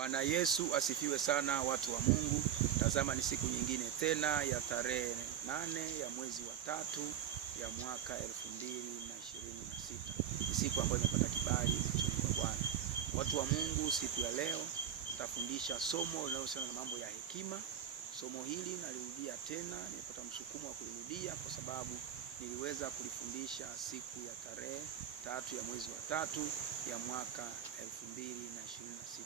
Bwana Yesu asifiwe sana, watu wa Mungu. Tazama ni siku nyingine tena ya tarehe 8 ya mwezi wa 3 ya mwaka 2026. Ni siku ambayo imepata kibali mtumishi wa Bwana. Watu wa Mungu, siku ya leo nitafundisha somo linalohusiana na mambo ya hekima. Somo hili nalirudia tena, nimepata msukumo wa kulirudia kwa sababu niliweza kulifundisha siku ya tarehe 3 ya mwezi wa 3 ya mwaka 2026.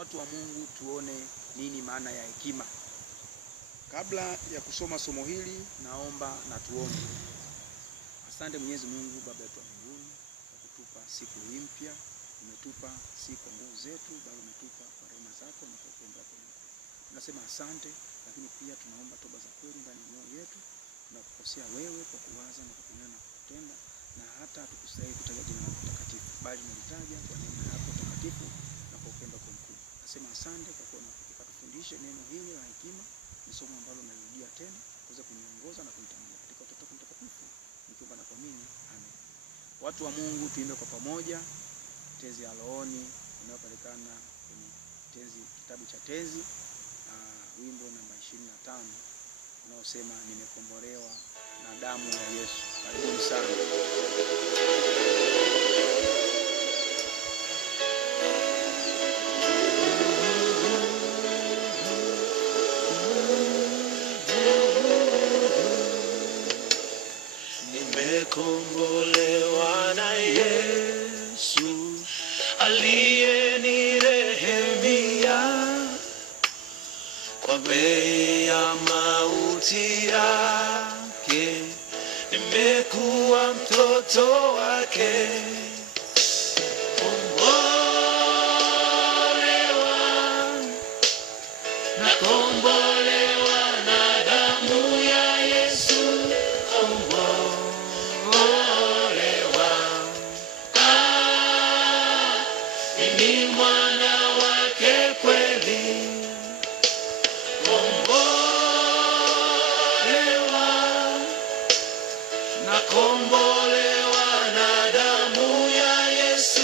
Watu wa Mungu, tuone nini maana ya hekima. Kabla ya kusoma somo hili, naomba na tuombe. Asante Mwenyezi Mungu, Baba yetu wa mbinguni, kwa kutupa siku hii mpya. Umetupa si kwa nguvu zetu, bali umetupa kwa rehema zako na kwa upendo wako. Tunasema asante, lakini pia tunaomba toba za kweli ndani ya mioyo yetu. Tunakukosea wewe kwa kuwaza na kunena na kutenda, na hata tukustahili kutaja jina lako takatifu, bali tunalitaja kwa neema yako takatifu na kwa upendo wako mkuu. Nasema asante kwa kuwa unatufundisha neno hili la hekima. Ni somo ambalo narudia tena kuweza kuniongoza na kunitamia katika utoto mtakatifu, nikiomba na kuamini, amen. Watu wa Mungu, tuimbe kwa pamoja Tenzi ya Rohoni inayopatikana kwenye kitabu cha Tenzi, wimbo namba 25 unaosema nimekombolewa na damu ya Yesu. Karibuni sana. Nimekombolewa na Yesu aliyenirehemia, kwa bei ya mauti yake nimekuwa mtoto wake. Nakombolewa na damu ya Yesu. Ni mwana wake kweli. Nakombolewa na damu ya Yesu.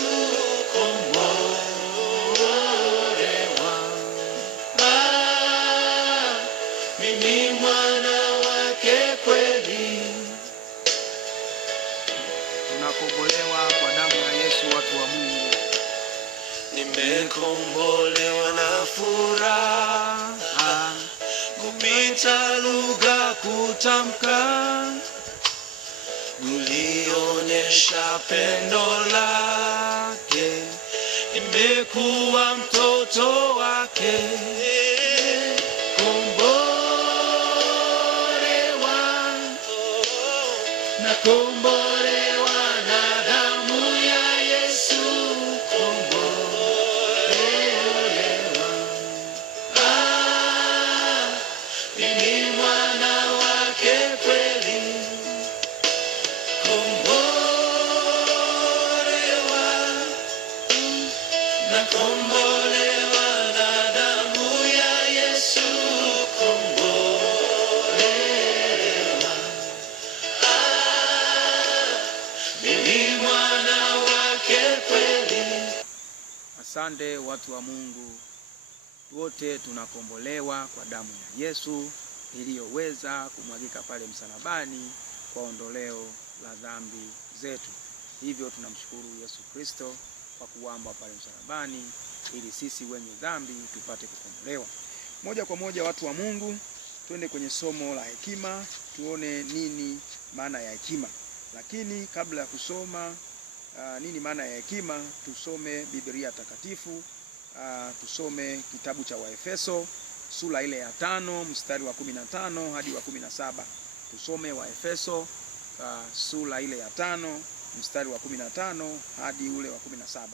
Mimi mwana wake kweli. Tunakombolewa kwa damu ya Yesu, watu wa Mungu. Nimekombolewa na furaha kupita lugha kutamka, ulionyesha pendo lake, nimekuwa mtoto wake. Nakombolewa na damu ya Yesu. Mimi mwana wake kweli. Nakombolewa na damu ya Yesu. Mimi mwana wake kweli. Asante watu wa Mungu, wote tunakombolewa kwa damu ya Yesu iliyoweza kumwagika pale msalabani kwa ondoleo la dhambi zetu. Hivyo tunamshukuru Yesu Kristo kwa kuwamba pale msalabani ili sisi wenye dhambi tupate kukombolewa. Moja kwa moja, watu wa Mungu, twende kwenye somo la hekima, tuone nini maana ya hekima. Lakini kabla ya kusoma nini maana ya hekima, tusome Biblia takatifu. Tusome kitabu cha Waefeso sura ile ya 5 mstari wa 15 hadi wa 17. Tusome Waefeso sura ile ya 5 mstari wa 15 hadi ule wa 17.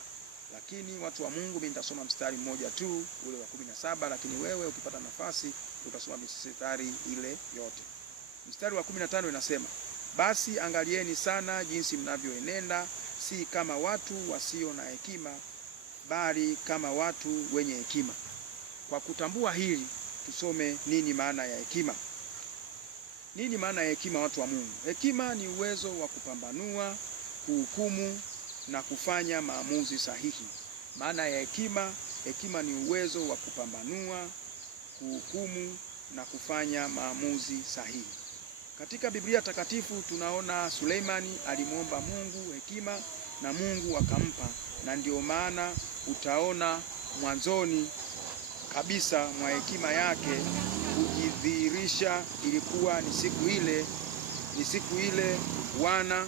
Lakini watu wa Mungu, mimi nitasoma mstari mmoja tu, ule wa 17, lakini wewe ukipata nafasi utasoma mstari ile yote. Mstari wa 15 inasema, basi angalieni sana jinsi mnavyoenenda, si kama watu wasio na hekima, bali kama watu wenye hekima. Kwa kutambua hili, tusome nini maana ya hekima. Nini maana ya hekima, watu wa Mungu? Hekima ni uwezo wa kupambanua, kuhukumu na kufanya maamuzi sahihi. Maana ya hekima, Hekima ni uwezo wa kupambanua, kuhukumu na kufanya maamuzi sahihi. Katika Biblia takatifu tunaona Suleimani alimwomba Mungu hekima na Mungu akampa, na ndio maana utaona mwanzoni kabisa mwa hekima yake kujidhihirisha ilikuwa ni siku ile Bwana